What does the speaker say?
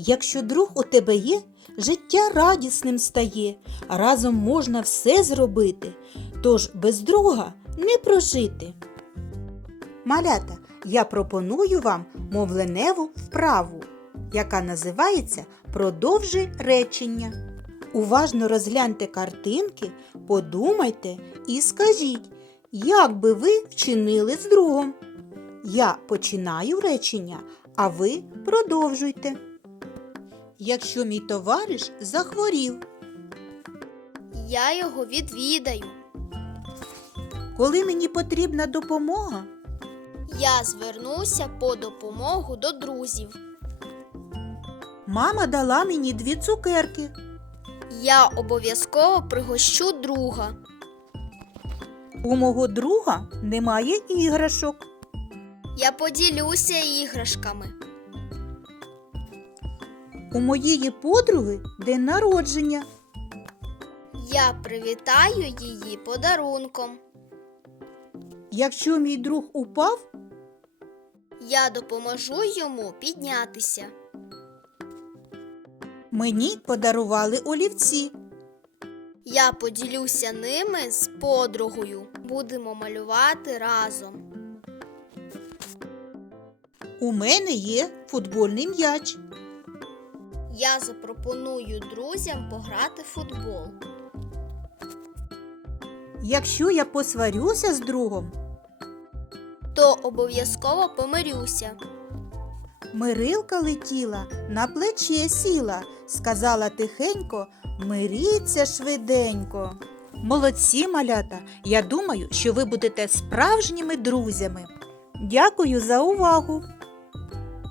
Якщо друг у тебе є, життя радісним стає, разом можна все зробити, тож без друга не прожити. Малята, я пропоную вам мовленеву вправу, яка називається Продовжи речення. Уважно розгляньте картинки, подумайте і скажіть, як би ви вчинили з другом. Я починаю речення, а ви продовжуйте. Якщо мій товариш захворів, Я його відвідаю. коли мені потрібна допомога, Я звернуся по допомогу до друзів. мама дала мені дві цукерки. Я обов'язково пригощу друга. У мого друга немає іграшок. Я поділюся іграшками. У моєї подруги день народження. Я привітаю її подарунком. Якщо мій друг упав, Я допоможу йому піднятися. мені подарували олівці. Я поділюся ними з подругою. Будемо малювати разом. У мене є футбольний м'яч. Я запропоную друзям пограти в футбол. Якщо я посварюся з другом, То обов'язково помирюся. Мирилка летіла, на плече сіла, сказала тихенько, миріться швиденько. Молодці, малята! Я думаю, що ви будете справжніми друзями. Дякую за увагу!